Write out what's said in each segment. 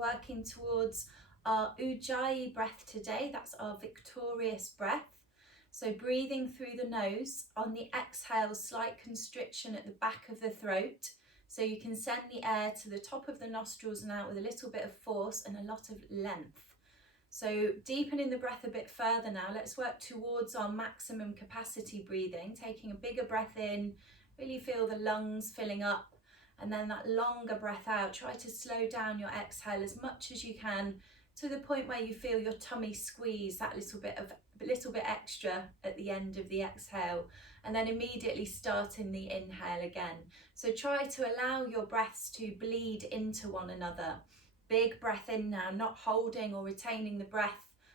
working towards our Ujjayi breath today. That's our victorious breath. So breathing through the nose. On the exhale, slight constriction at the back of the throat. So you can send the air to the top of the nostrils and out with a little bit of force and a lot of length. So deepening the breath a bit further now, let's work towards our maximum capacity breathing, taking a bigger breath in, really feel the lungs filling up, and then that longer breath out. Try to slow down your exhale as much as you can to the point where you feel your tummy squeeze that little bit extra at the end of the exhale, and then immediately starting the inhale again. So try to allow your breaths to bleed into one another. Big breath in now, not holding or retaining the breath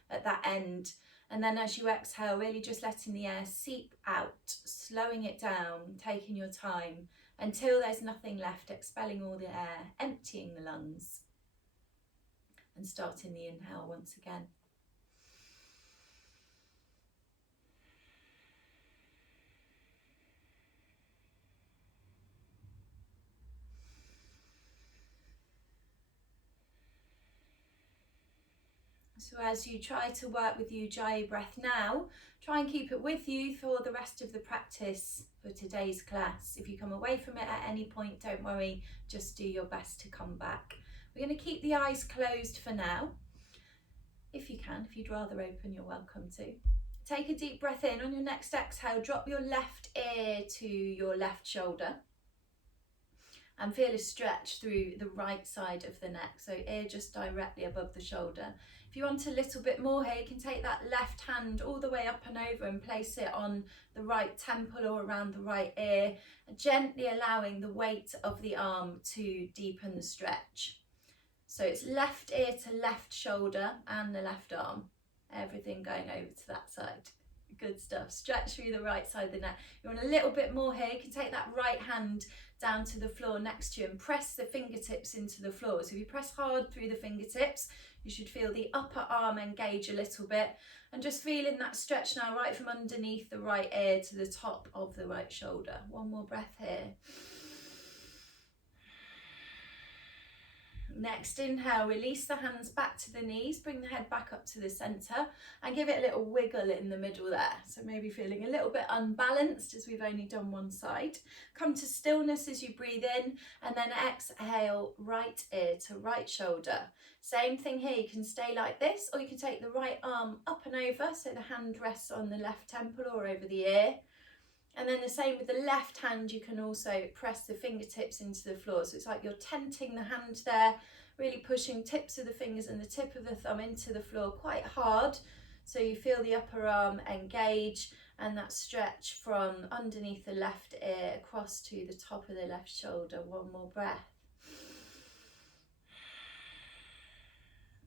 at that end. And then as you exhale, really just letting the air seep out, slowing it down, taking your time until there's nothing left, expelling all the air, emptying the lungs, and starting the inhale once again. So as you try to work with Ujjayi breath now, try and keep it with you for the rest of the practice for today's class. If you come away from it at any point, don't worry, just do your best to come back. We're going to keep the eyes closed for now. If you can, if you'd rather open, you're welcome to. Take a deep breath in. On your next exhale, drop your left ear to your left shoulder. And feel a stretch through the right side of the neck, so ear just directly above the shoulder. If you want a little bit more here, you can take that left hand all the way up and over and place it on the right temple or around the right ear, gently allowing the weight of the arm to deepen the stretch. So it's left ear to left shoulder and the left arm, everything going over to that side. Good stuff. Stretch through the right side of the neck. You want a little bit more here, you can take that right hand down to the floor next to you and press the fingertips into the floor. So if you press hard through the fingertips, you should feel the upper arm engage a little bit, and just feeling that stretch now right from underneath the right ear to the top of the right shoulder. One more breath here. Next inhale, release the hands back to the knees, bring the head back up to the centre and give it a little wiggle in the middle there. So maybe feeling a little bit unbalanced as we've only done one side. Come to stillness as you breathe in, and then exhale, right ear to right shoulder. Same thing here, you can stay like this, or you can take the right arm up and over so the hand rests on the left temple or over the ear. And then the same with the left hand, you can also press the fingertips into the floor. So it's like you're tenting the hand there, really pushing tips of the fingers and the tip of the thumb into the floor quite hard. So you feel the upper arm engage and that stretch from underneath the left ear across to the top of the left shoulder. One more breath.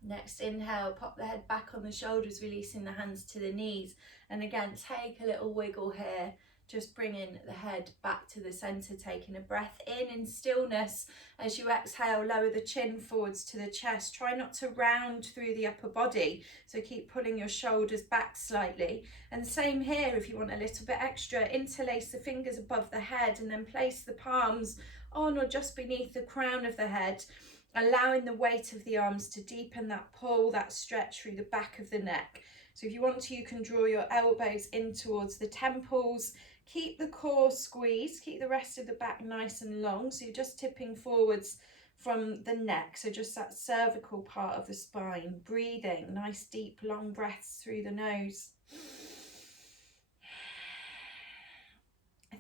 Next inhale, pop the head back on the shoulders, releasing the hands to the knees. And again, take a little wiggle here. Just bringing the head back to the centre, taking a breath in stillness. As you exhale, lower the chin forwards to the chest. Try not to round through the upper body, so keep pulling your shoulders back slightly. And same here, if you want a little bit extra, interlace the fingers above the head and then place the palms on or just beneath the crown of the head, allowing the weight of the arms to deepen that pull, that stretch through the back of the neck. So if you want to, you can draw your elbows in towards the temples. Keep the core squeezed, keep the rest of the back nice and long. So you're just tipping forwards from the neck. So just that cervical part of the spine. Breathing, nice deep long breaths through the nose.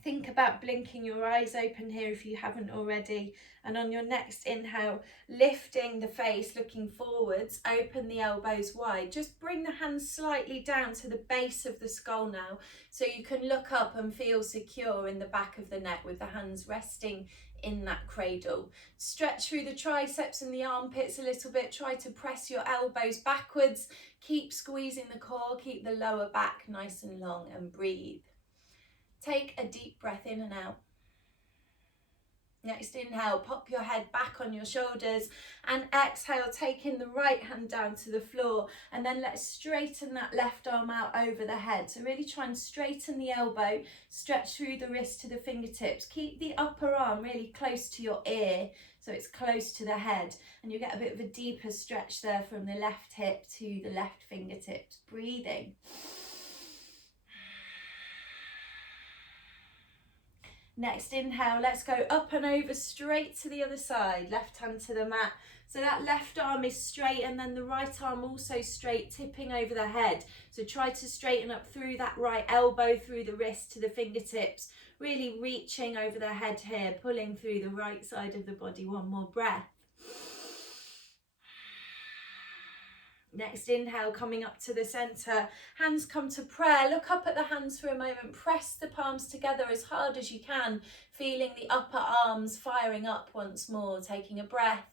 Think about blinking your eyes open here if you haven't already. And on your next inhale, lifting the face, looking forwards, open the elbows wide. Just bring the hands slightly down to the base of the skull now, so you can look up and feel secure in the back of the neck with the hands resting in that cradle. Stretch through the triceps and the armpits a little bit. Try to press your elbows backwards. Keep squeezing the core, keep the lower back nice and long, and breathe. Take a deep breath in and out. Next inhale, pop your head back on your shoulders, and exhale, taking the right hand down to the floor, and then let's straighten that left arm out over the head. So really try and straighten the elbow, stretch through the wrist to the fingertips. Keep the upper arm really close to your ear, so it's close to the head, and you get a bit of a deeper stretch there from the left hip to the left fingertips. Breathing. Next inhale, let's go up and over, straight to the other side, left hand to the mat. So that left arm is straight, and then the right arm also straight, tipping over the head. So try to straighten up through that right elbow, through the wrist to the fingertips, really reaching over the head here, pulling through the right side of the body. One more breath. Next inhale, coming up to the center, hands come to prayer. Look up at the hands for a moment, press the palms together as hard as you can, feeling the upper arms firing up once more, taking a breath.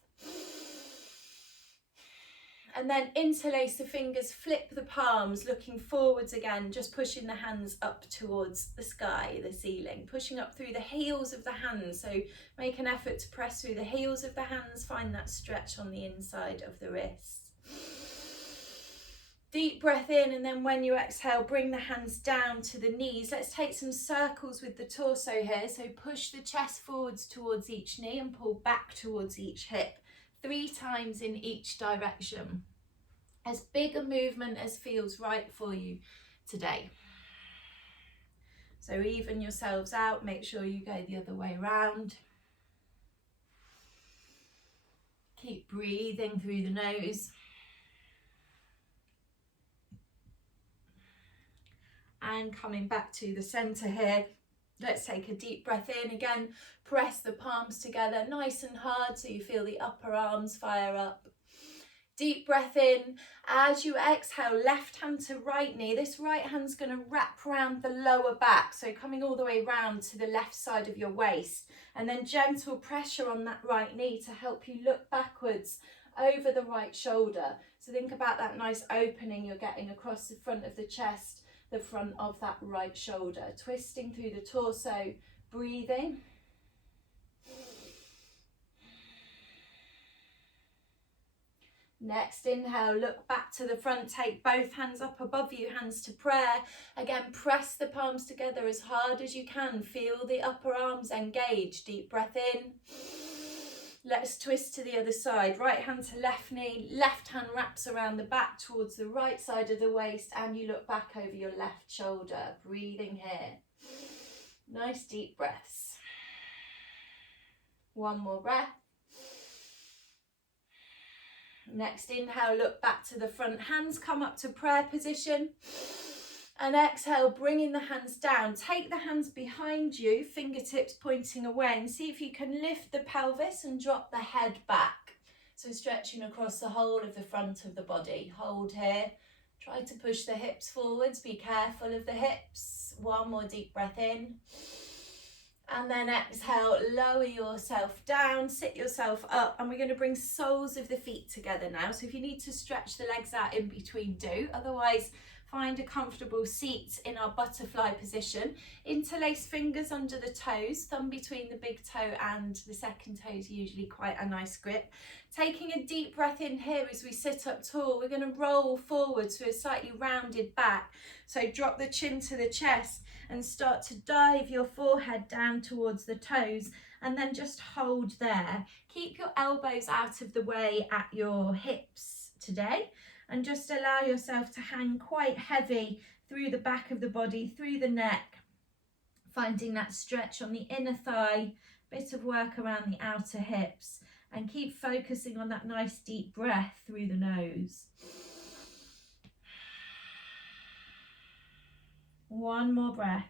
And then interlace the fingers, flip the palms, looking forwards again, just pushing the hands up towards the sky, the ceiling, pushing up through the heels of the hands. So make an effort to press through the heels of the hands, find that stretch on the inside of the wrists. Deep breath in, and then when you exhale, bring the hands down to the knees. Let's take some circles with the torso here. So push the chest forwards towards each knee and pull back towards each hip. 3 times in each direction. As big a movement as feels right for you today. So even yourselves out, make sure you go the other way around. Keep breathing through the nose. And coming back to the center here, let's take a deep breath in again. Press the palms together nice and hard so you feel the upper arms fire up. Deep breath in. As you exhale, left hand to right knee. This right hand's going to wrap around the lower back, so coming all the way round to the left side of your waist. And then gentle pressure on that right knee to help you look backwards over the right shoulder. So think about that nice opening you're getting across the front of the chest, the front of that right shoulder, twisting through the torso, breathing. Next inhale, look back to the front, take both hands up above you, hands to prayer. Again, press the palms together as hard as you can, feel the upper arms engage. Deep breath in. Let's twist to the other side. Right hand to left knee, left hand wraps around the back towards the right side of the waist, and you look back over your left shoulder. Breathing here. Nice deep breaths. One more breath. Next inhale, look back to the front. Hands come up to prayer position. And exhale, bringing the hands down. Take the hands behind you, fingertips pointing away, and see if you can lift the pelvis and drop the head back. So stretching across the whole of the front of the body. Hold here. Try to push the hips forwards. Be careful of the hips. One more deep breath in. And then exhale, lower yourself down, sit yourself up, and we're going to bring soles of the feet together now. So if you need to stretch the legs out in between, do. Otherwise, find a comfortable seat in our butterfly position. Interlace fingers under the toes, thumb between the big toe and the second toe is usually quite a nice grip. Taking a deep breath in here as we sit up tall, we're going to roll forward to a slightly rounded back. So drop the chin to the chest and start to dive your forehead down towards the toes, and then just hold there. Keep your elbows out of the way at your hips today, and just allow yourself to hang quite heavy through the back of the body, through the neck, finding that stretch on the inner thigh, bit of work around the outer hips, and keep focusing on that nice deep breath through the nose. One more breath.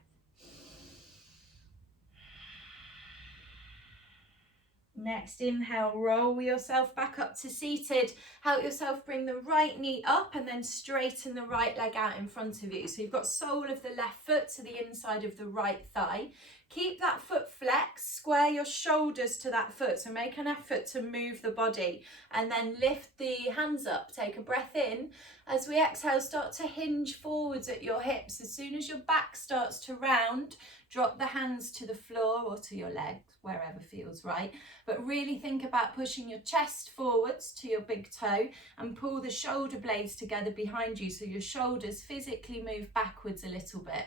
Next inhale, roll yourself back up to seated. Help yourself bring the right knee up and then straighten the right leg out in front of you. So you've got sole of the left foot to the inside of the right thigh. Keep that foot flexed, square your shoulders to that foot, so make an effort to move the body, and then lift the hands up. Take a breath in. As we exhale, start to hinge forwards at your hips. As soon as your back starts to round, drop the hands to the floor or to your legs, wherever feels right. But really think about pushing your chest forwards to your big toe and pull the shoulder blades together behind you so your shoulders physically move backwards a little bit.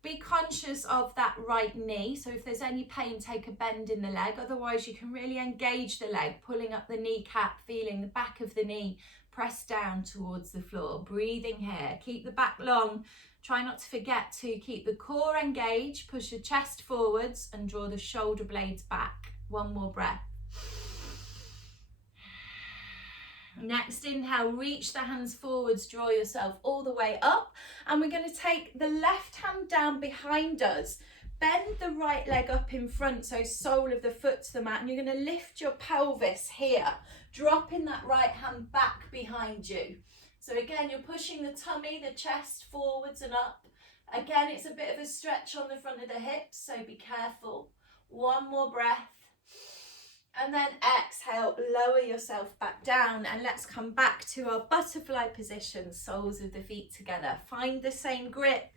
Be conscious of that right knee. So if there's any pain, take a bend in the leg. Otherwise, you can really engage the leg, pulling up the kneecap, feeling the back of the knee press down towards the floor. Breathing here. Keep the back long. Try not to forget to keep the core engaged. Push the chest forwards and draw the shoulder blades back. One more breath. Next inhale, reach the hands forwards, draw yourself all the way up, and we're going to take the left hand down behind us. Bend the right leg up in front, so sole of the foot to the mat, and you're going to lift your pelvis here, dropping that right hand back behind you. So again, you're pushing the tummy, the chest forwards and up. Again, it's a bit of a stretch on the front of the hips, so be careful. One more breath. And then exhale, lower yourself back down, and let's come back to our butterfly position, soles of the feet together. Find the same grip.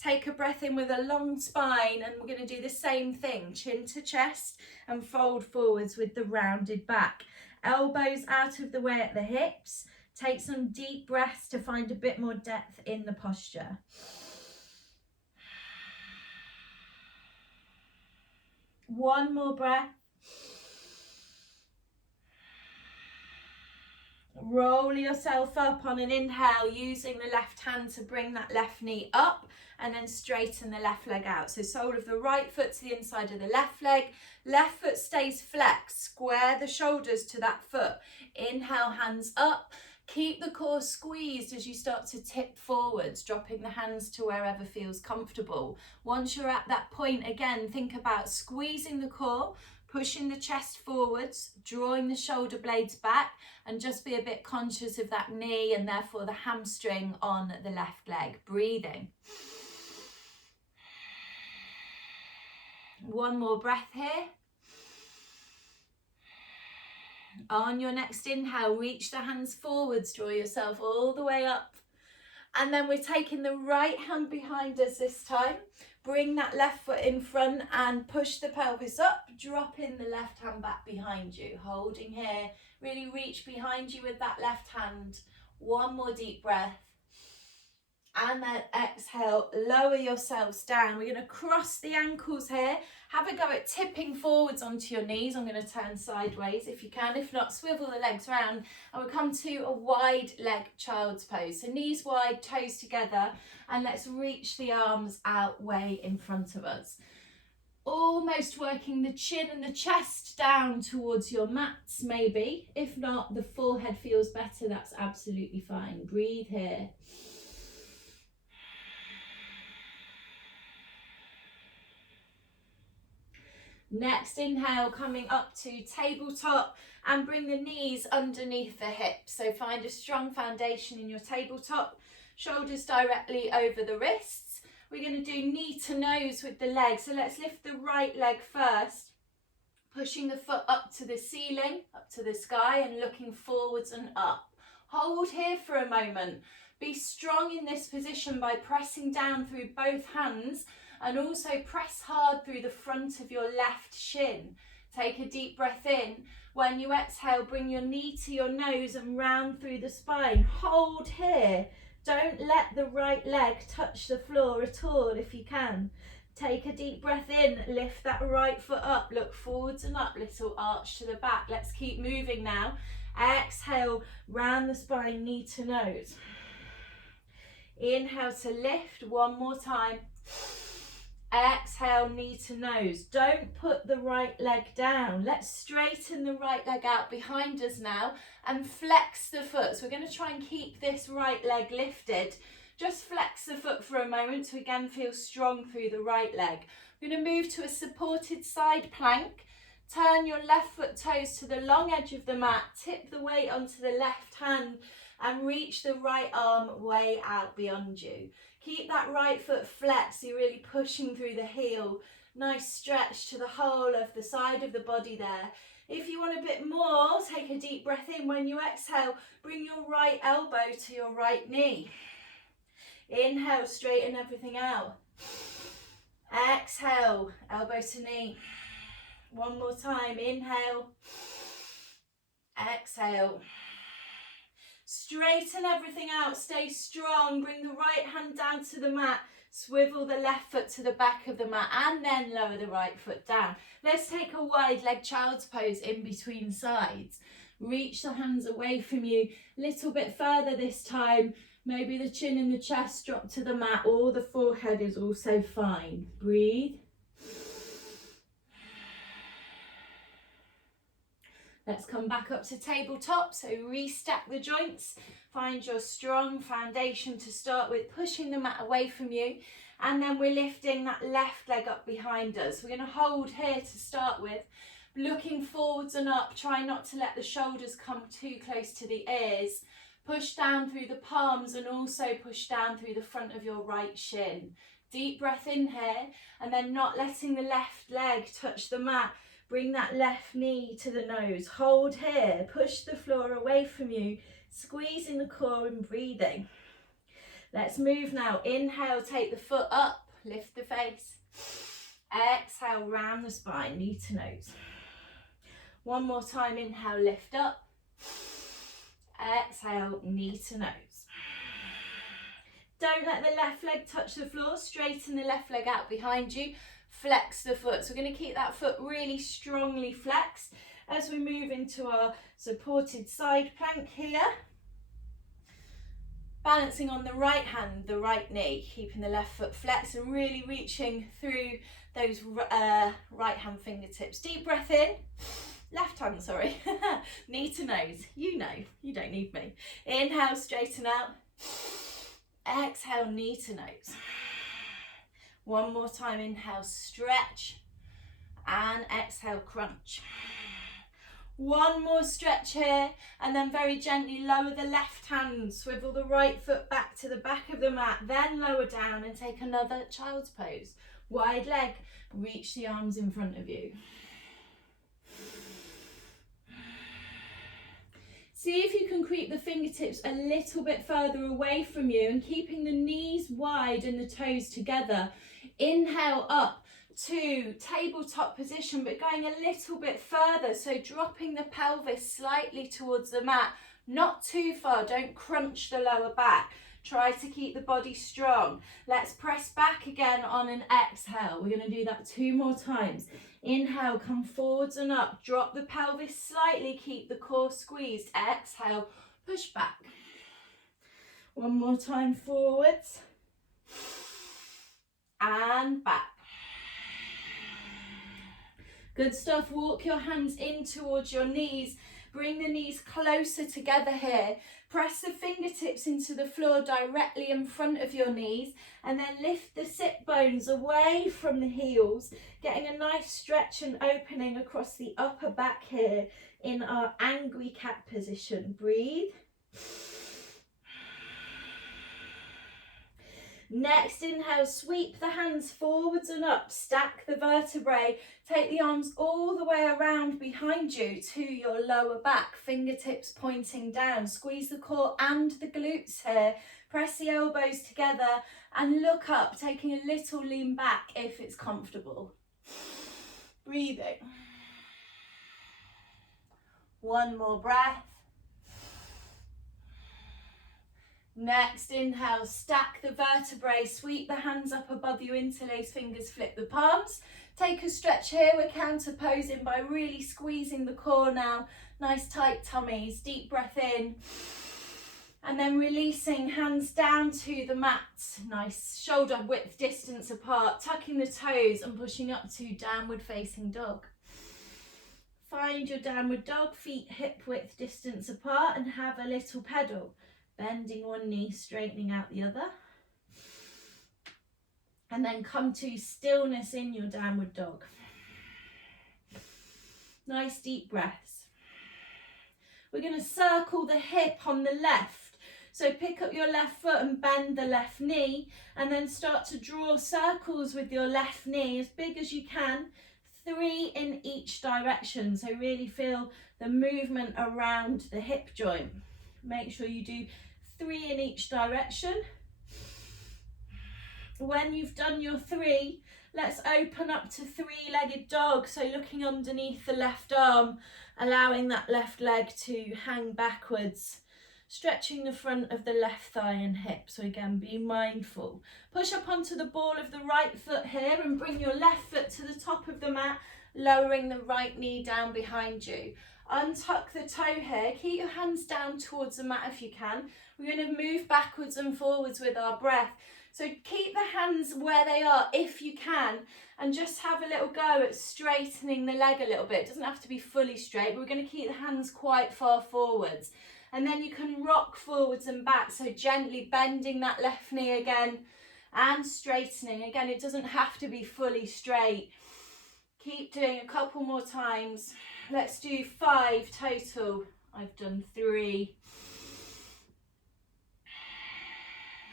Take a breath in with a long spine, and we're going to do the same thing, chin to chest and fold forwards with the rounded back. Elbows out of the way at the hips. Take some deep breaths to find a bit more depth in the posture. One more breath. Roll yourself up on an inhale, using the left hand to bring that left knee up, and then straighten the left leg out. So sole of the right foot to the inside of the left leg. Left foot stays flexed. Square the shoulders to that foot. Inhale, hands up. Keep the core squeezed as you start to tip forwards, dropping the hands to wherever feels comfortable. Once you're at that point, again, think about squeezing the core, pushing the chest forwards, drawing the shoulder blades back, and just be a bit conscious of that knee and therefore the hamstring on the left leg. Breathing. One more breath here. On your next inhale, reach the hands forwards, draw yourself all the way up. And then we're taking the right hand behind us this time. Bring that left foot in front and push the pelvis up, dropping the left hand back behind you. Holding here, really reach behind you with that left hand. One more deep breath. And then exhale, lower yourselves down. We're going to cross the ankles here. Have a go at tipping forwards onto your knees. I'm going to turn sideways if you can. If not, swivel the legs round. And we'll come to a wide leg child's pose. So knees wide, toes together. And let's reach the arms out way in front of us. Almost working the chin and the chest down towards your mats maybe. If not, the forehead feels better. That's absolutely fine. Breathe here. Next inhale, coming up to tabletop, and bring the knees underneath the hips. So find a strong foundation in your tabletop, shoulders directly over the wrists. We're going to do knee to nose with the leg. So let's lift the right leg first, pushing the foot up to the ceiling, up to the sky, and looking forwards and up. Hold here for a moment. Be strong in this position by pressing down through both hands, and also press hard through the front of your left shin. Take a deep breath in. When you exhale, bring your knee to your nose and round through the spine. Hold here. Don't let the right leg touch the floor at all if you can. Take a deep breath in, lift that right foot up, look forwards and up, little arch to the back. Let's keep moving now. Exhale, round the spine, knee to nose. Inhale to lift, one more time. Exhale, knee to nose. Don't put the right leg down. Let's straighten the right leg out behind us now and flex the foot. So we're going to try and keep this right leg lifted. Just flex the foot for a moment to again feel strong through the right leg. We're going to move to a supported side plank. Turn your left foot toes to the long edge of the mat. Tip the weight onto the left hand and reach the right arm way out beyond you. Keep that right foot flexed, so you're really pushing through the heel Nice stretch to the whole of the side of the body there. If you want a bit more, take a deep breath in. When you exhale, bring your right elbow to your right knee. Inhale, straighten everything out. Exhale, elbow to knee. One more time, inhale. Exhale. Straighten everything out, stay strong. Bring the right hand down to the mat. Swivel the left foot to the back of the mat and then lower the right foot down. Let's take a wide leg child's pose in between sides. Reach the hands away from you, little bit further this time. Maybe the chin and the chest drop to the mat, or the forehead is also fine. Breathe. Let's come back up to tabletop, so restack the joints. Find your strong foundation to start with, pushing the mat away from you. And then we're lifting that left leg up behind us. We're going to hold here to start with, looking forwards and up. Try not to let the shoulders come too close to the ears. Push down through the palms and also push down through the front of your right shin. Deep breath in here, and then not letting the left leg touch the mat. Bring that left knee to the nose. Hold here, push the floor away from you, squeezing the core and breathing. Let's move now. Inhale, take the foot up, lift the face. Exhale, round the spine, knee to nose. One more time, inhale, lift up. Exhale, knee to nose. Don't let the left leg touch the floor, straighten the left leg out behind you. Flex the foot. So we're going to keep that foot really strongly flexed as we move into our supported side plank here. Balancing on the right hand, the right knee, keeping the left foot flexed and really reaching through those right hand fingertips. Deep breath in, left hand, sorry, knee to nose. You know, you don't need me. Inhale, straighten out. Exhale, knee to nose. One more time, inhale, stretch, and exhale, crunch. One more stretch here, and then very gently lower the left hand, swivel the right foot back to the back of the mat, then lower down and take another child's pose. Wide leg, reach the arms in front of you. See if you can creep the fingertips a little bit further away from you and keeping the knees wide and the toes together. Inhale up to tabletop position, but going a little bit further, so dropping the pelvis slightly towards the mat, not too far. Don't crunch the lower back. Try to keep the body strong. Let's press back again on an exhale. We're going to do that 2 more times. Inhale, come forwards and up. Drop the pelvis slightly, keep the core squeezed. Exhale, push back. One more time, forwards and back. Good stuff. Walk your hands in towards your knees. Bring the knees closer together here. Press the fingertips into the floor directly in front of your knees, and then lift the sit bones away from the heels, getting a nice stretch and opening across the upper back here in our angry cat position. Breathe. Next inhale, sweep the hands forwards and up, stack the vertebrae, take the arms all the way around behind you to your lower back, fingertips pointing down, squeeze the core and the glutes here, press the elbows together and look up, taking a little lean back if it's comfortable. Breathing. One more breath. Next, inhale, stack the vertebrae, sweep the hands up above you, interlace fingers, flip the palms. Take a stretch here, we're counter posing by really squeezing the core now. Nice tight tummies, deep breath in. And then releasing, hands down to the mat. Nice shoulder width distance apart, tucking the toes and pushing up to downward facing dog. Find your downward dog, feet hip width distance apart and have a little pedal. Bending one knee, straightening out the other. And then come to stillness in your downward dog. Nice deep breaths. We're going to circle the hip on the left. So pick up your left foot and bend the left knee, and then start to draw circles with your left knee as big as you can, 3 in each direction. So really feel the movement around the hip joint. Make sure you do 3 in each direction. When you've done your 3, let's open up to 3-legged dog. So looking underneath the left arm, allowing that left leg to hang backwards, stretching the front of the left thigh and hip. So again, be mindful. Push up onto the ball of the right foot here and bring your left foot to the top of the mat, lowering the right knee down behind you. Untuck the toe here. Keep your hands down towards the mat if you can. We're going to move backwards and forwards with our breath. So keep the hands where they are if you can, and just have a little go at straightening the leg a little bit. It doesn't have to be fully straight, but we're going to keep the hands quite far forwards. And then you can rock forwards and back, so gently bending that left knee again and straightening. Again, it doesn't have to be fully straight. Keep doing a couple more times. Let's do 5 total. I've done 3.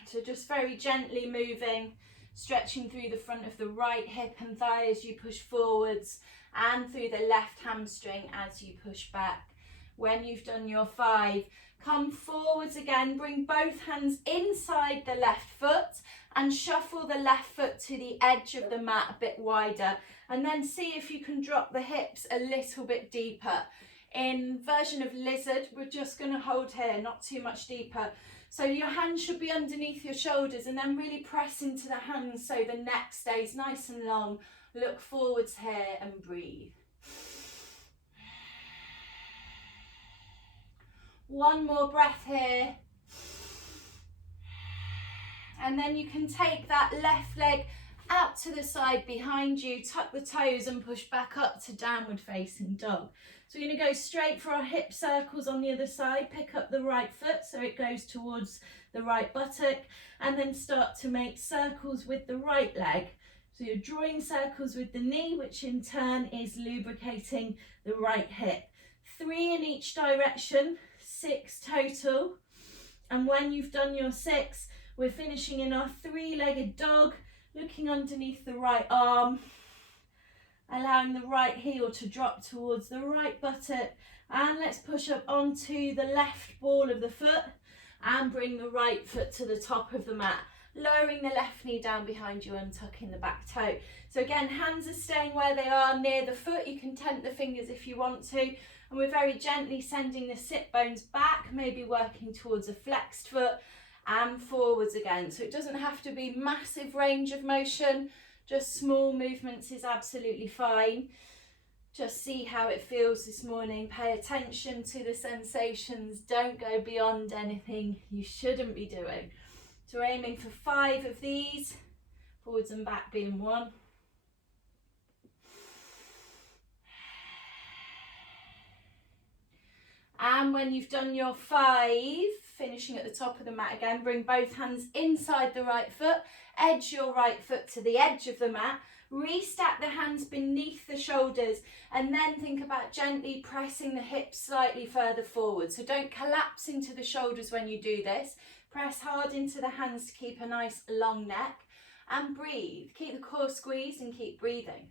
So just very gently moving, stretching through the front of the right hip and thigh as you push forwards, and through the left hamstring as you push back. When you've done your 5, come forwards again, bring both hands inside the left foot and shuffle the left foot to the edge of the mat a bit wider, and then see if you can drop the hips a little bit deeper. In version of lizard, we're just going to hold here, not too much deeper. So your hands should be underneath your shoulders, and then really press into the hands so the neck stays nice and long. Look forwards here and breathe. One more breath here. And then you can take that left leg out to the side behind you, tuck the toes and push back up to downward facing dog. So we're going to go straight for our hip circles on the other side. Pick up the right foot so it goes towards the right buttock, and then start to make circles with the right leg. So you're drawing circles with the knee, which in turn is lubricating the right hip. 3 in each direction, 6 total. And when you've done your 6, we're finishing in our 3-legged dog, looking underneath the right arm, allowing the right heel to drop towards the right buttock, and let's push up onto the left ball of the foot and bring the right foot to the top of the mat, lowering the left knee down behind you and tucking the back toe. So again, hands are staying where they are near the foot. You can tent the fingers if you want to, and we're very gently sending the sit bones back, maybe working towards a flexed foot and forwards again. So it doesn't have to be massive range of motion. Just small movements is absolutely fine. Just see how it feels this morning. Pay attention to the sensations. Don't go beyond anything you shouldn't be doing. So we're aiming for 5 of these, forwards and back being 1. And when you've done your 5, finishing at the top of the mat again, bring both hands inside the right foot, edge your right foot to the edge of the mat, restack the hands beneath the shoulders, and then think about gently pressing the hips slightly further forward. So don't collapse into the shoulders when you do this. Press hard into the hands to keep a nice long neck, and breathe. Keep the core squeezed and keep breathing.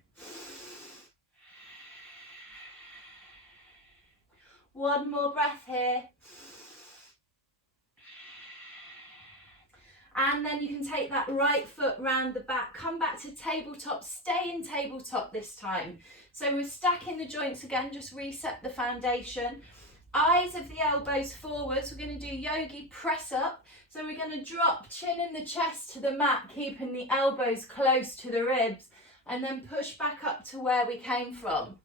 One more breath here. And then you can take that right foot round the back, come back to tabletop, stay in tabletop this time. So we're stacking the joints again, just reset the foundation. Eyes of the elbows forwards, we're going to do yogi press up. So we're going to drop chin in the chest to the mat, keeping the elbows close to the ribs, and then push back up to where we came from.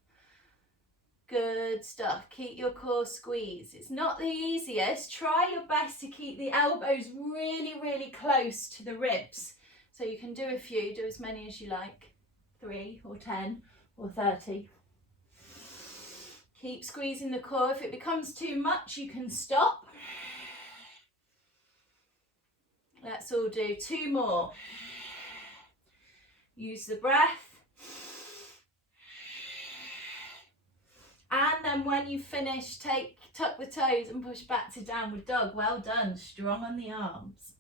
Good stuff. Keep your core squeezed. It's not the easiest. Try your best to keep the elbows really, really close to the ribs. So you can do a few, do as many as you like. 3 or 10 or 30. Keep squeezing the core. If it becomes too much, you can stop. Let's all do 2 more. Use the breath. And then when you finish, tuck the toes and push back to downward dog. Well done, strong on the arms.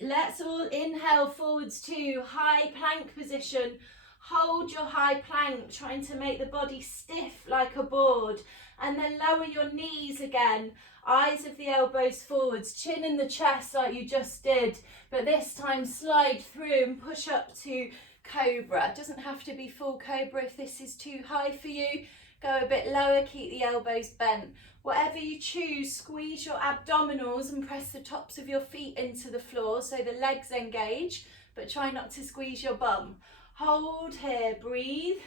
Let's all inhale forwards to high plank position. Hold your high plank, trying to make the body stiff like a board. And then lower your knees again. Eyes of the elbows forwards, chin in the chest like you just did. But this time slide through and push up to cobra. It doesn't have to be full cobra if this is too high for you. Go a bit lower, keep the elbows bent. Whatever you choose, squeeze your abdominals and press the tops of your feet into the floor so the legs engage, but try not to squeeze your bum. Hold here, breathe.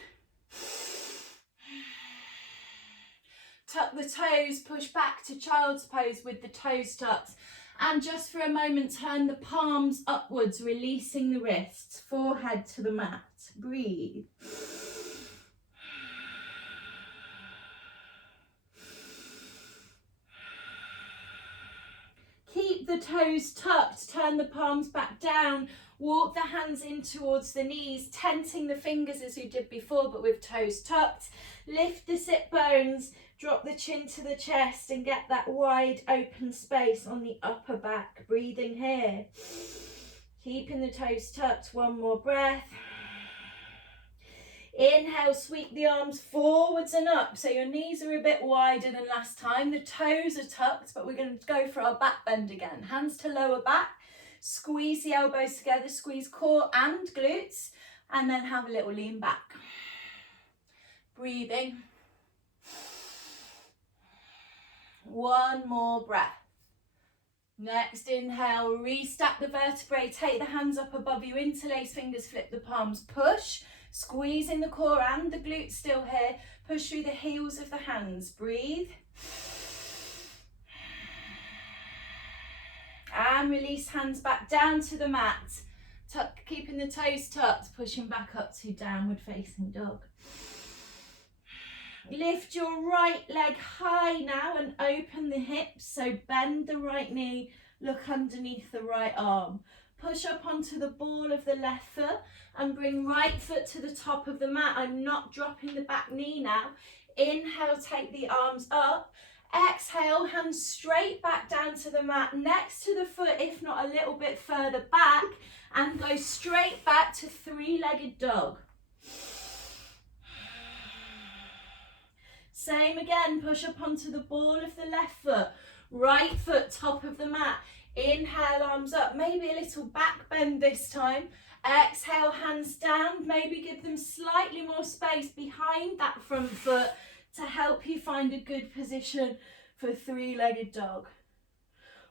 Tuck the toes, push back to child's pose with the toes tucked. And just for a moment, turn the palms upwards, releasing the wrists, forehead to the mat. Breathe. Keep the toes tucked, turn the palms back down, walk the hands in towards the knees, tenting the fingers as we did before, but with toes tucked. Lift the sit bones, drop the chin to the chest and get that wide open space on the upper back. Breathing here. Keeping the toes tucked, one more breath. Inhale, sweep the arms forwards and up. So your knees are a bit wider than last time. The toes are tucked, but we're going to go for our back bend again. Hands to lower back. Squeeze the elbows together, squeeze core and glutes, and then have a little lean back. Breathing. One more breath. Next inhale, restack the vertebrae, take the hands up above you, interlace fingers, flip the palms, push, squeezing the core and the glutes still here, push through the heels of the hands, breathe. And release hands back down to the mat, tuck, keeping the toes tucked, pushing back up to downward facing dog. Lift your right leg high now and open the hips. So bend the right knee, look underneath the right arm. Push up onto the ball of the left foot and bring right foot to the top of the mat. I'm not dropping the back knee now. Inhale, take the arms up. Exhale, hands straight back down to the mat, next to the foot, if not a little bit further back, and go straight back to three-legged dog. Same again, push up onto the ball of the left foot, right foot top of the mat. Inhale, arms up, maybe a little back bend this time. Exhale, hands down, maybe give them slightly more space behind that front foot to help you find a good position for three-legged dog.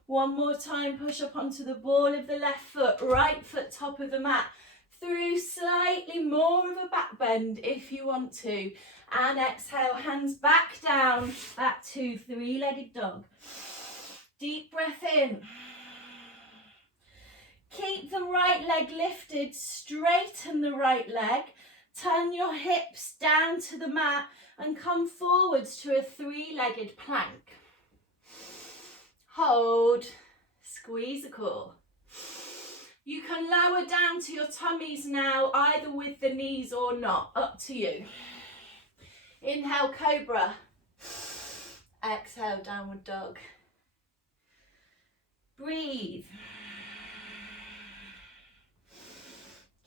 One more time, push up onto the ball of the left foot, right foot top of the mat, through slightly more of a back bend if you want to. And exhale, hands back down, back to three-legged dog. Deep breath in. Keep the right leg lifted, straighten the right leg, turn your hips down to the mat and come forwards to a three-legged plank. Hold, squeeze the core. You can lower down to your tummies now, either with the knees or not, up to you. Inhale, cobra. Exhale, downward dog. Breathe.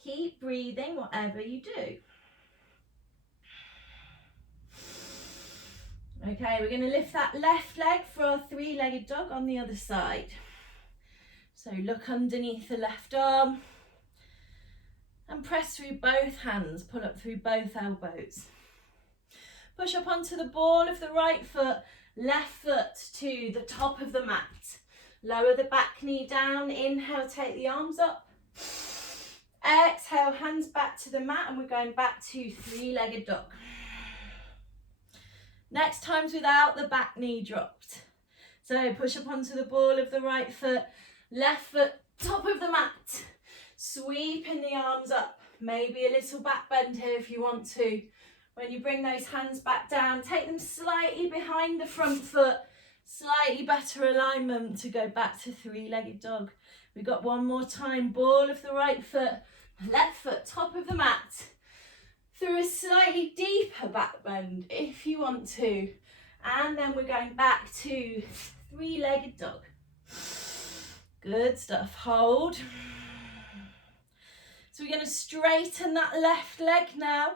Keep breathing, whatever you do. Okay, we're going to lift that left leg for our three-legged dog on the other side. So look underneath the left arm and press through both hands, pull up through both elbows. Push up onto the ball of the right foot, left foot to the top of the mat. Lower the back knee down, inhale, take the arms up. Exhale, hands back to the mat and we're going back to three-legged dog. Next time's without the back knee dropped. So push up onto the ball of the right foot, left foot, top of the mat. Sweeping the arms up. Maybe a little back bend here if you want to. When you bring those hands back down, take them slightly behind the front foot. Slightly better alignment to go back to three-legged dog. We've got one more time. Ball of the right foot, left foot, top of the mat. through a slightly deeper back bend if you want to. And then we're going back to three-legged dog. Good stuff, hold. So we're going to straighten that left leg now.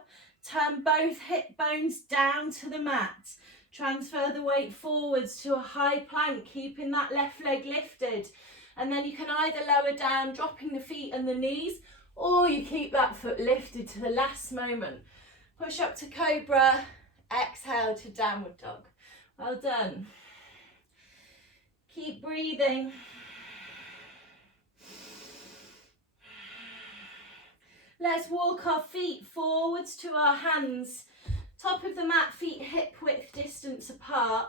Turn both hip bones down to the mat. Transfer the weight forwards to a high plank, keeping that left leg lifted. And then you can either lower down, dropping the feet and the knees, or you keep that foot lifted to the last moment. Push up to cobra, exhale to downward dog. Well done. Keep breathing. Let's walk our feet forwards to our hands. Top of the mat, feet hip width distance apart.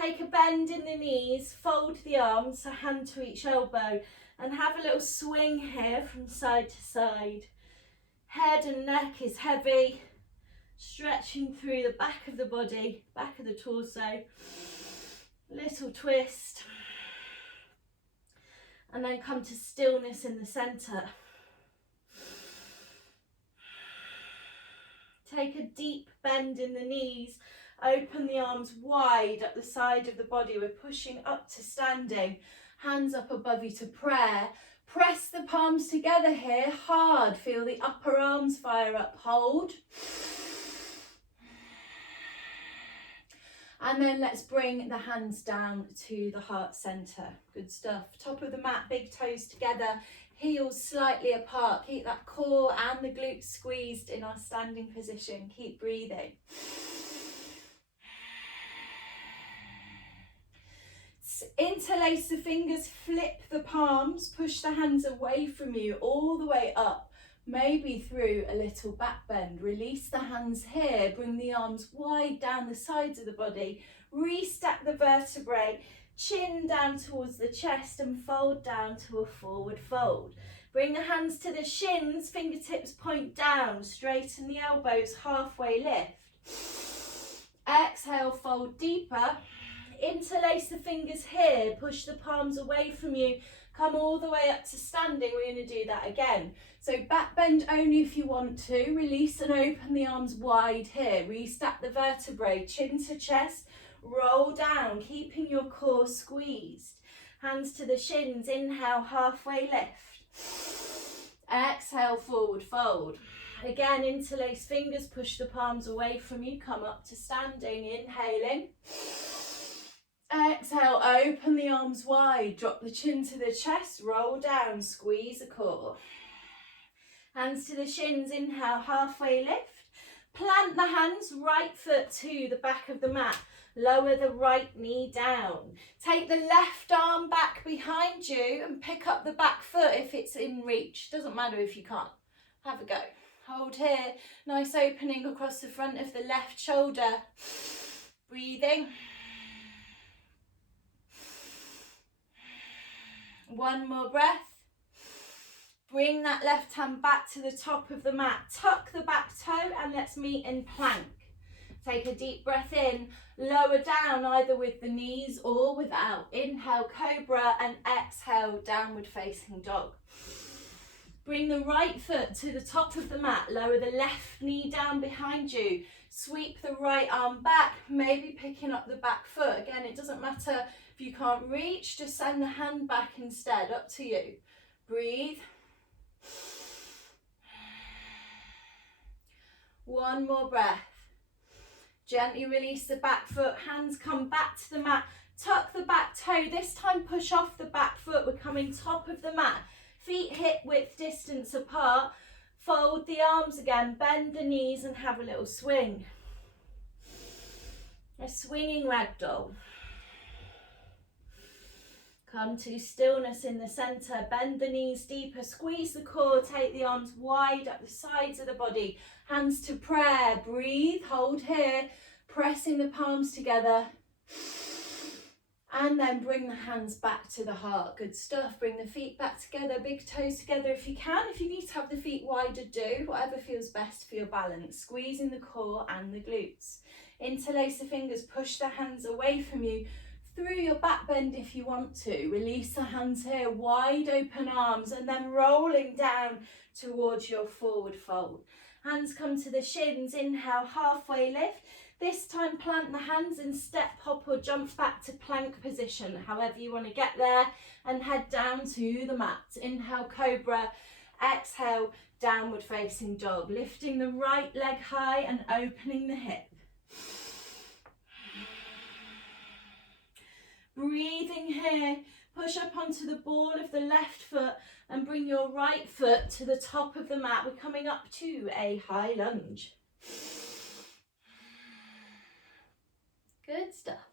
Take a bend in the knees, fold the arms, a hand to each elbow, and have a little swing here from side to side. Head and neck is heavy, stretching through the back of the body, back of the torso. Little twist. And then come to stillness in the centre. Take a deep bend in the knees, open the arms wide up the side of the body. We're pushing up to standing, hands up above you to prayer. Press the palms together here, hard. Feel the upper arms fire up, hold. And then let's bring the hands down to the heart centre. Good stuff. Top of the mat, big toes together. Heels slightly apart. Keep that core and the glutes squeezed in our standing position. Keep breathing. Interlace the fingers, flip the palms, push the hands away from you all the way up, maybe through a little back bend. Release the hands here, bring the arms wide down the sides of the body, restack the vertebrae, chin down towards the chest and fold down to a forward fold. Bring the hands to the shins, fingertips point down, straighten the elbows, halfway lift. Exhale, fold deeper. Interlace the fingers here, push the palms away from you, come all the way up to standing. We're going to do that again. So back bend only if you want to. Release and open the arms wide here. Restack the vertebrae, chin to chest. Roll down, keeping your core squeezed. Hands to the shins, inhale, halfway lift. Exhale, forward fold. Again, interlace fingers, push the palms away from you, come up to standing, inhaling. Exhale, open the arms wide, drop the chin to the chest, roll down, squeeze the core. Hands to the shins, inhale, halfway lift. Plant the hands, right foot to the back of the mat. Lower the right knee down. Take the left arm back behind you and pick up the back foot if it's in reach. Doesn't matter if you can't. Have a go. Hold here. Nice opening across the front of the left shoulder. Breathing. One more breath. Bring that left hand back to the top of the mat. Tuck the back toe and let's meet in plank. Take a deep breath in, lower down either with the knees or without. Inhale, cobra, and exhale, downward facing dog. Bring the right foot to the top of the mat. Lower the left knee down behind you. Sweep the right arm back, maybe picking up the back foot. Again, it doesn't matter if you can't reach, just send the hand back instead, up to you. Breathe. One more breath. Gently release the back foot, hands come back to the mat, tuck the back toe, this time push off the back foot, we're coming top of the mat, feet hip width distance apart, fold the arms again, bend the knees and have a little swing. A swinging ragdoll. Come to stillness in the centre, bend the knees deeper, squeeze the core, take the arms wide up the sides of the body, hands to prayer, breathe, hold here, pressing the palms together, and then bring the hands back to the heart. Good stuff. Bring the feet back together, big toes together if you can. If you need to have the feet wider, do whatever feels best for your balance, squeezing the core and the glutes. Interlace the fingers, push the hands away from you, through your back bend if you want to. Release the hands here, wide open arms, and then rolling down towards your forward fold. Hands come to the shins, inhale, halfway lift. This time plant the hands and step, hop or jump back to plank position, however you want to get there, and head down to the mat. Inhale, cobra, exhale, downward facing dog, lifting the right leg high and opening the hip. Breathing here, push up onto the ball of the left foot and bring your right foot to the top of the mat. We're coming up to a high lunge. Good stuff.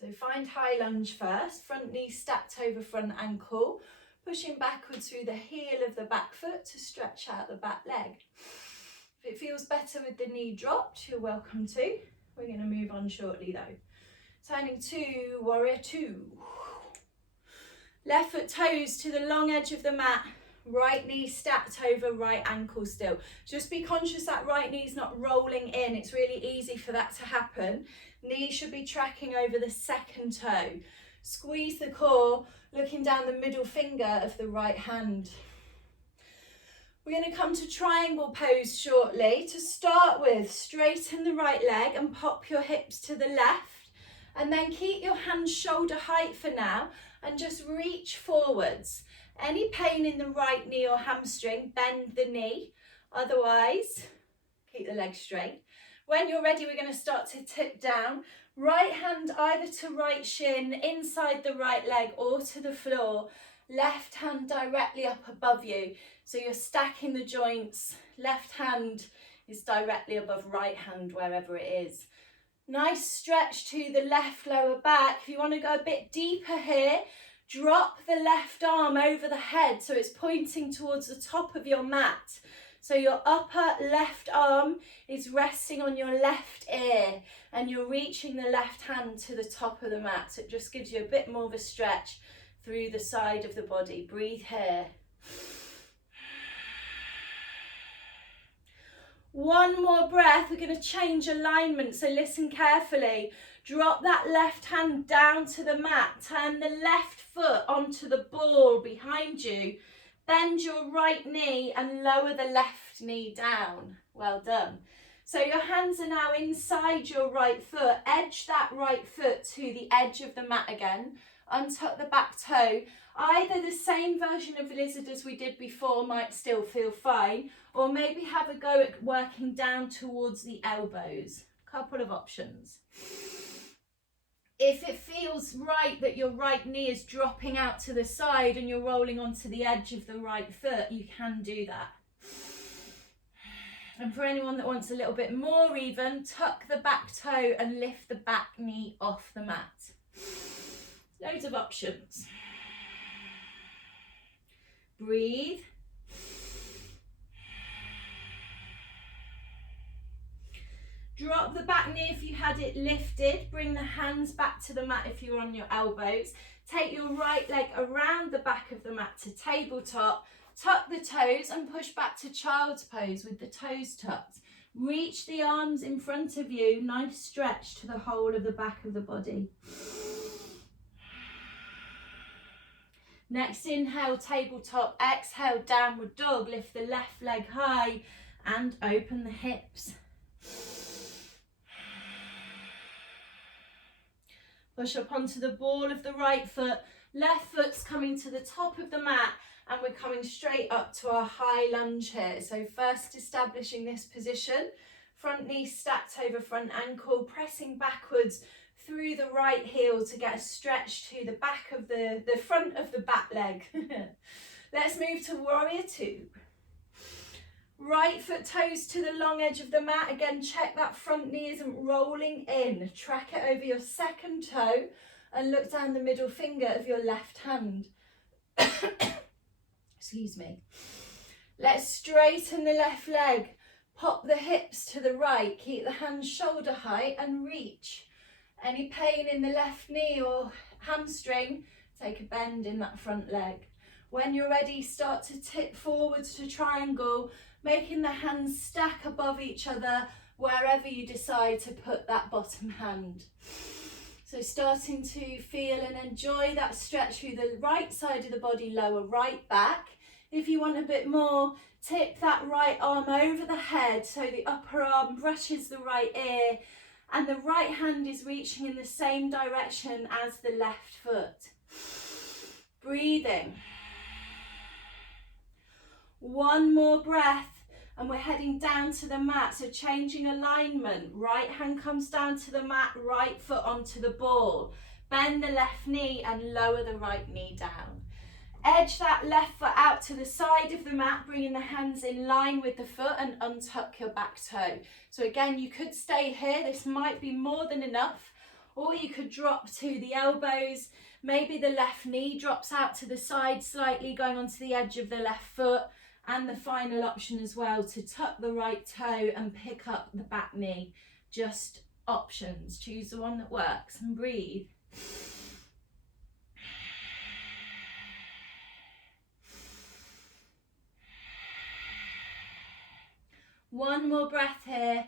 So find high lunge first, front knee stacked over front ankle, pushing backwards through the heel of the back foot to stretch out the back leg. If it feels better with the knee dropped, you're welcome to. We're going to move on shortly though. Turning to warrior two. Left foot toes to the long edge of the mat, right knee stacked over right ankle still. Just be conscious that right knee's not rolling in. It's really easy for that to happen. Knee should be tracking over the second toe. Squeeze the core, looking down the middle finger of the right hand. We're going to come to triangle pose shortly. To start with, straighten the right leg and pop your hips to the left. And then keep your hands shoulder height for now and just reach forwards. Any pain in the right knee or hamstring, bend the knee. Otherwise, keep the leg straight. When you're ready, we're going to start to tip down. Right hand either to right shin, inside the right leg or to the floor. Left hand directly up above you. So you're stacking the joints. Left hand is directly above right hand, wherever it is. Nice stretch to the left lower back. If you want to go a bit deeper here, drop the left arm over the head so it's pointing towards the top of your mat. So your upper left arm is resting on your left ear and you're reaching the left hand to the top of the mat. So it just gives you a bit more of a stretch through the side of the body. Breathe here. One more breath. We're going to change alignment, so listen carefully. Drop that left hand down to the mat. Turn the left foot onto the ball behind you. Bend your right knee and lower the left knee down. Well done. So your hands are now inside your right foot. Edge that right foot to the edge of the mat again. Untuck the back toe. Either the same version of lizard as we did before might still feel fine, or maybe have a go at working down towards the elbows. Couple of options. If it feels right that your right knee is dropping out to the side and you're rolling onto the edge of the right foot, you can do that. And for anyone that wants a little bit more even, tuck the back toe and lift the back knee off the mat. Loads of options. Breathe. Drop the back knee if you had it lifted. Bring the hands back to the mat if you're on your elbows. Take your right leg around the back of the mat to tabletop. Tuck the toes and push back to child's pose with the toes tucked. Reach the arms in front of you. Nice stretch to the whole of the back of the body. Next inhale, tabletop. Exhale, downward dog. Lift the left leg high and open the hips. Push up onto the ball of the right foot. Left foot's coming to the top of the mat and we're coming straight up to our high lunge here. So first establishing this position. Front knee stacked over front ankle, pressing backwards through the right heel to get a stretch to the back of the front of the back leg. Let's move to warrior two. Right foot toes to the long edge of the mat. Again, check that front knee isn't rolling in. Track it over your second toe and look down the middle finger of your left hand. Excuse me. Let's straighten the left leg. Pop the hips to the right. Keep the hands shoulder height and reach. Any pain in the left knee or hamstring, take a bend in that front leg. When you're ready, start to tip forwards to triangle, making the hands stack above each other wherever you decide to put that bottom hand. So starting to feel and enjoy that stretch through the right side of the body, lower right back. If you want a bit more, tip that right arm over the head so the upper arm brushes the right ear and the right hand is reaching in the same direction as the left foot. Breathing. One more breath and we're heading down to the mat, so changing alignment. Right hand comes down to the mat, right foot onto the ball. Bend the left knee and lower the right knee down. Edge that left foot out to the side of the mat, bringing the hands in line with the foot and untuck your back toe. So again, you could stay here, this might be more than enough, or you could drop to the elbows. Maybe the left knee drops out to the side slightly, going onto the edge of the left foot. And the final option as well, to tuck the right toe and pick up the back knee. Just options, choose the one that works and breathe. One more breath here.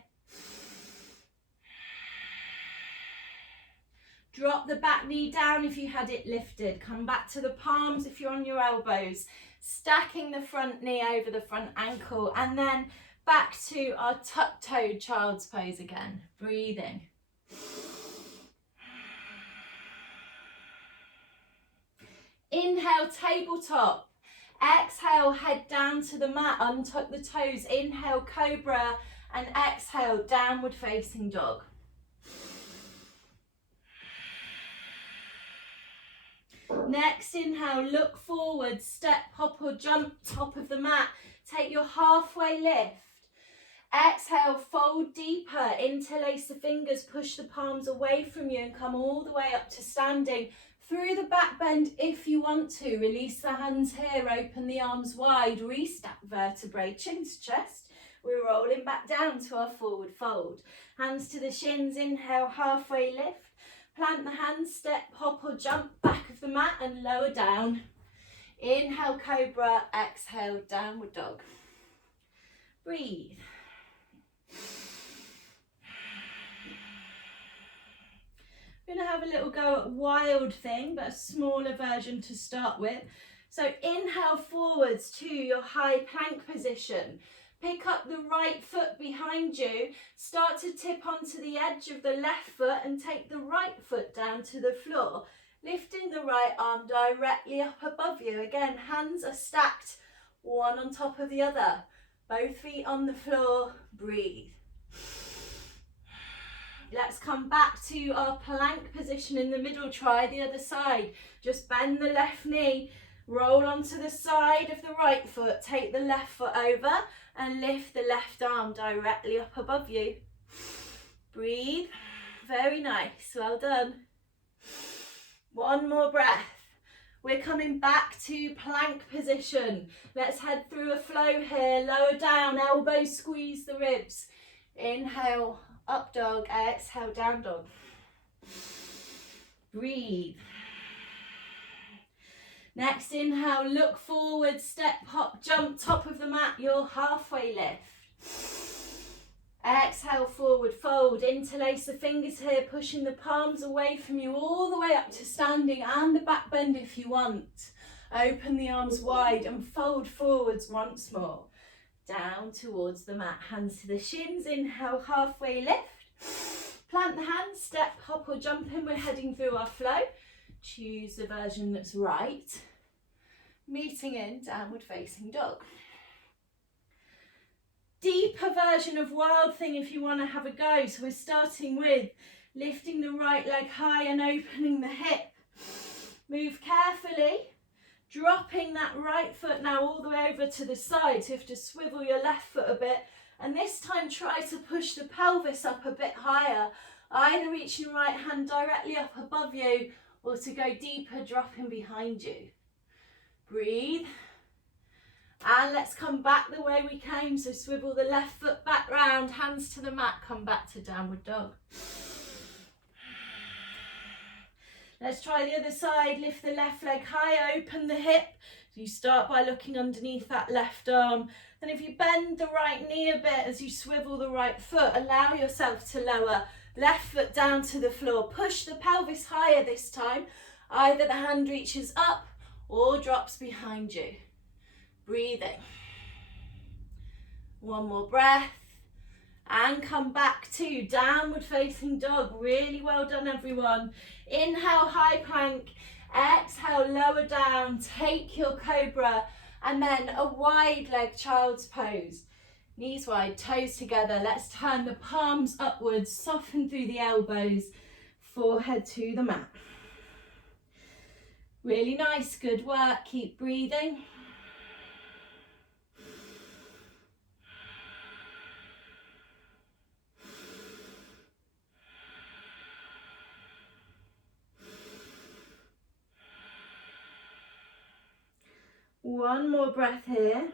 Drop the back knee down if you had it lifted. Come back to the palms if you're on your elbows. Stacking the front knee over the front ankle and then back to our tuck-toed child's pose again. Breathing. Inhale, tabletop. Exhale, head down to the mat, untuck the toes. Inhale, cobra, and exhale, downward facing dog. Next inhale, look forward, step, hop or jump, top of the mat. Take your halfway lift. Exhale, fold deeper, interlace the fingers, push the palms away from you and come all the way up to standing. Through the back bend if you want to. Release the hands here, open the arms wide, restack vertebrae, chin to chest. We're rolling back down to our forward fold. Hands to the shins, inhale, halfway lift. Plant the hands, step, hop or jump, back of the mat and lower down. Inhale, cobra, exhale, downward dog. Breathe. We're going to have a little go at wild thing, but a smaller version to start with. So inhale forwards to your high plank position. Pick up the right foot behind you, start to tip onto the edge of the left foot and take the right foot down to the floor, lifting the right arm directly up above you. Again, hands are stacked, one on top of the other. Both feet on the floor, breathe. Let's come back to our plank position in the middle, try the other side. Just bend the left knee, roll onto the side of the right foot, take the left foot over and lift the left arm directly up above you. Breathe. Very nice. Well done. One more breath. We're coming back to plank position. Let's head through a flow here. Lower down, elbows squeeze the ribs. Inhale, up dog. Exhale, down dog. Breathe. Next inhale, look forward, step, hop, jump, top of the mat, your halfway lift. Exhale, forward fold, interlace the fingers here, pushing the palms away from you all the way up to standing and the back bend if you want. Open the arms wide and fold forwards once more. Down towards the mat, hands to the shins, inhale, halfway lift. Plant the hands, step, hop or jump in, we're heading through our flow. Choose the version that's right. Meeting in downward facing dog. Deeper version of wild thing if you want to have a go. So we're starting with lifting the right leg high and opening the hip. Move carefully, dropping that right foot now all the way over to the side. So you have to swivel your left foot a bit. And this time try to push the pelvis up a bit higher. Either reaching your right hand directly up above you or to go deeper, dropping behind you. Breathe. And let's come back the way we came. So swivel the left foot back round, hands to the mat, come back to downward dog. Let's try the other side. Lift the left leg high, open the hip. So you start by looking underneath that left arm. Then if you bend the right knee a bit as you swivel the right foot, allow yourself to lower. Left foot down to the floor. Push the pelvis higher this time. Either the hand reaches up or drops behind you. breathing. One more breath. And come back to downward facing dog. Really well done, everyone. Inhale, high plank. Exhale, lower down. Take your cobra. And then a wide leg child's pose. Knees wide, toes together. Let's turn the palms upwards. Soften through the elbows. Forehead to the mat. Really nice, good work. Keep breathing. One more breath here.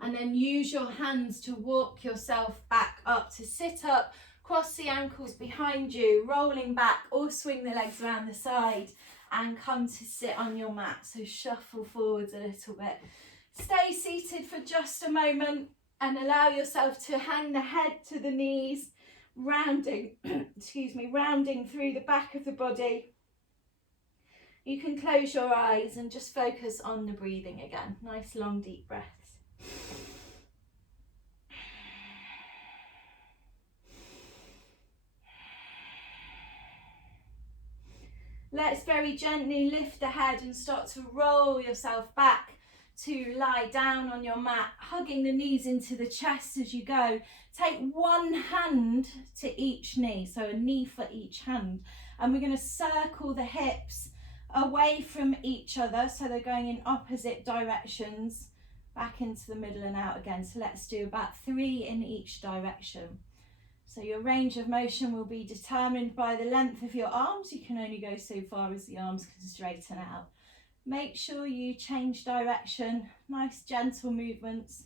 And then use your hands to walk yourself back up to sit up. Cross the ankles behind you, rolling back, or swing the legs around the side and come to sit on your mat. So shuffle forwards a little bit. Stay seated for just a moment and allow yourself to hang the head to the knees, rounding, rounding through the back of the body. You can close your eyes and just focus on the breathing again. Nice long deep breaths. Let's very gently lift the head and start to roll yourself back to lie down on your mat, hugging the knees into the chest as you go. Take one hand to each knee, so a knee for each hand. And we're going to circle the hips away from each other, so they're going in opposite directions, back into the middle and out again. So let's do about 3 in each direction. So your range of motion will be determined by the length of your arms. You can only go so far as the arms can straighten out. Make sure you change direction. Nice gentle movements.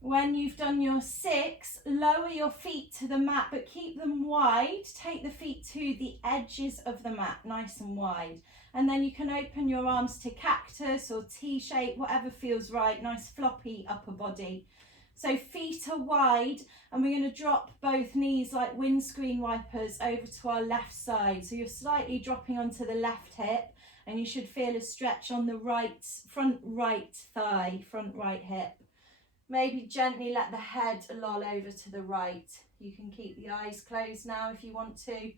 When you've done your 6, lower your feet to the mat, but keep them wide. Take the feet to the edges of the mat, nice and wide. And then you can open your arms to cactus or T-shape, whatever feels right. Nice floppy upper body. So feet are wide, and we're going to drop both knees like windscreen wipers over to our left side. So you're slightly dropping onto the left hip, and you should feel a stretch on the right, front right thigh, front right hip. Maybe gently let the head loll over to the right. You can keep the eyes closed now if you want to,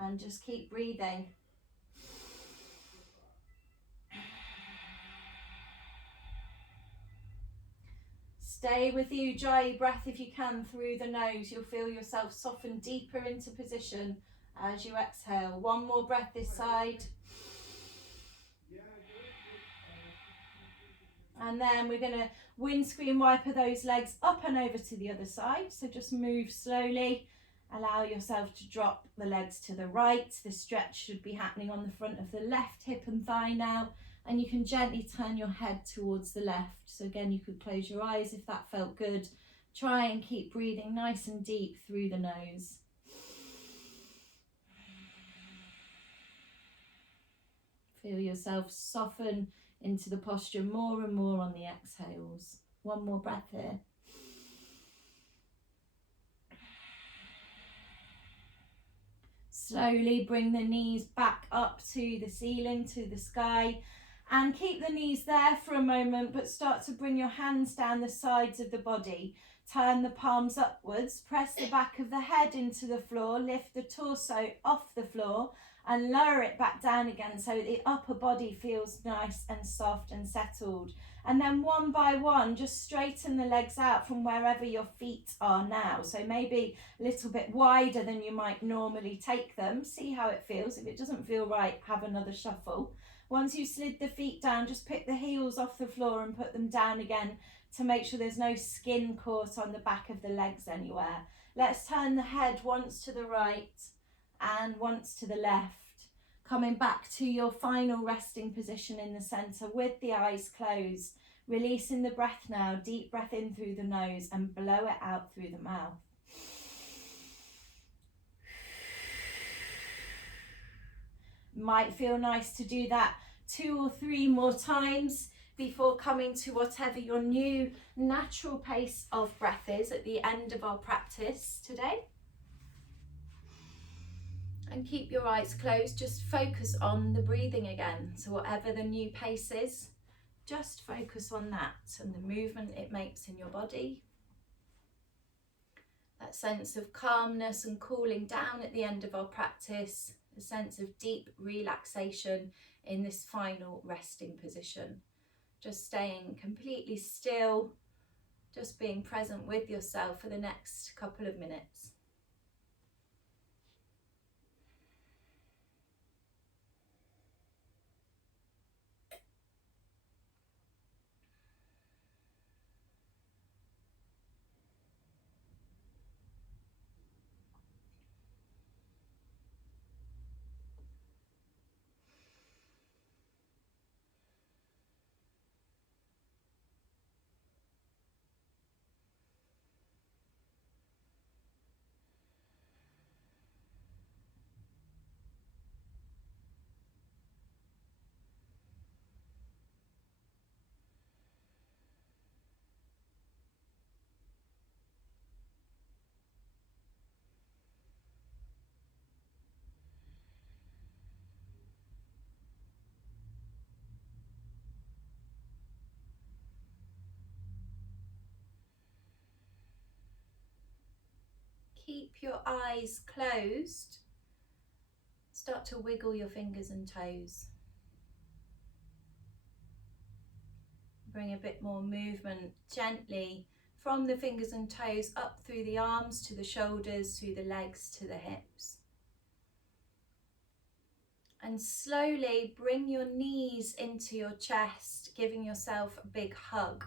and just keep breathing. Stay with the Ujjayi breath if you can through the nose. You'll feel yourself soften deeper into position as you exhale. One more breath this side. And then we're going to windscreen wiper those legs up and over to the other side. So just move slowly. Allow yourself to drop the legs to the right. The stretch should be happening on the front of the left hip and thigh now. And you can gently turn your head towards the left. So again, you could close your eyes if that felt good. Try and keep breathing nice and deep through the nose. Feel yourself soften into the posture more and more on the exhales. One more breath here. Slowly bring the knees back up to the ceiling, to the sky, and keep the knees there for a moment, but start to bring your hands down the sides of the body. Turn the palms upwards, press the back of the head into the floor, lift the torso off the floor and lower it back down again so the upper body feels nice and soft and settled. And then one by one, just straighten the legs out from wherever your feet are now. So maybe a little bit wider than you might normally take them. See how it feels. If it doesn't feel right, have another shuffle. Once you slid the feet down, just pick the heels off the floor and put them down again to make sure there's no skin caught on the back of the legs anywhere. Let's turn the head once to the right and once to the left. Coming back to your final resting position in the center with the eyes closed. Releasing the breath now. Deep breath in through the nose and blow it out through the mouth. Might feel nice to do that 2 or 3 more times before coming to whatever your new natural pace of breath is at the end of our practice today. And keep your eyes closed, just focus on the breathing again. So whatever the new pace is, just focus on that and the movement it makes in your body. That sense of calmness and cooling down at the end of our practice, a sense of deep relaxation in this final resting position. Just staying completely still, just being present with yourself for the next couple of minutes. Keep your eyes closed. Start to wiggle your fingers and toes. Bring a bit more movement gently from the fingers and toes up through the arms to the shoulders, through the legs to the hips. And slowly bring your knees into your chest, giving yourself a big hug.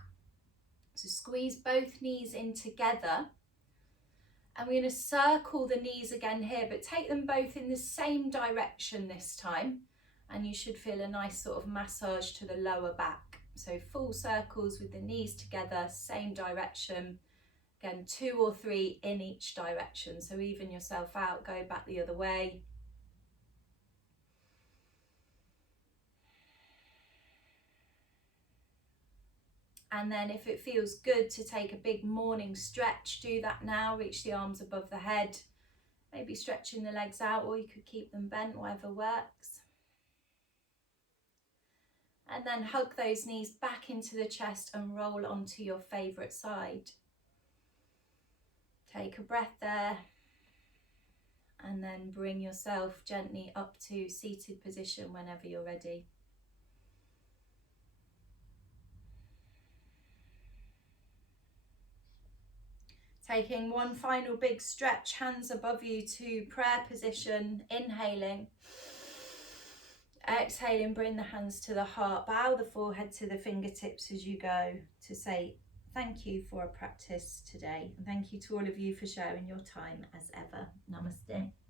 So squeeze both knees in together. And we're going to circle the knees again here, but take them both in the same direction this time. And you should feel a nice sort of massage to the lower back. So full circles with the knees together, same direction. Again, 2 or 3 in each direction. So even yourself out, go back the other way. And then if it feels good to take a big morning stretch, do that now. Reach the arms above the head. Maybe stretching the legs out, or you could keep them bent, whatever works. And then hug those knees back into the chest and roll onto your favourite side. Take a breath there. And then bring yourself gently up to seated position whenever you're ready. Taking one final big stretch, hands above you to prayer position, inhaling. Exhaling, bring the hands to the heart, bow the forehead to the fingertips as you go to say thank you for a practice today. And thank you to all of you for sharing your time as ever. Namaste.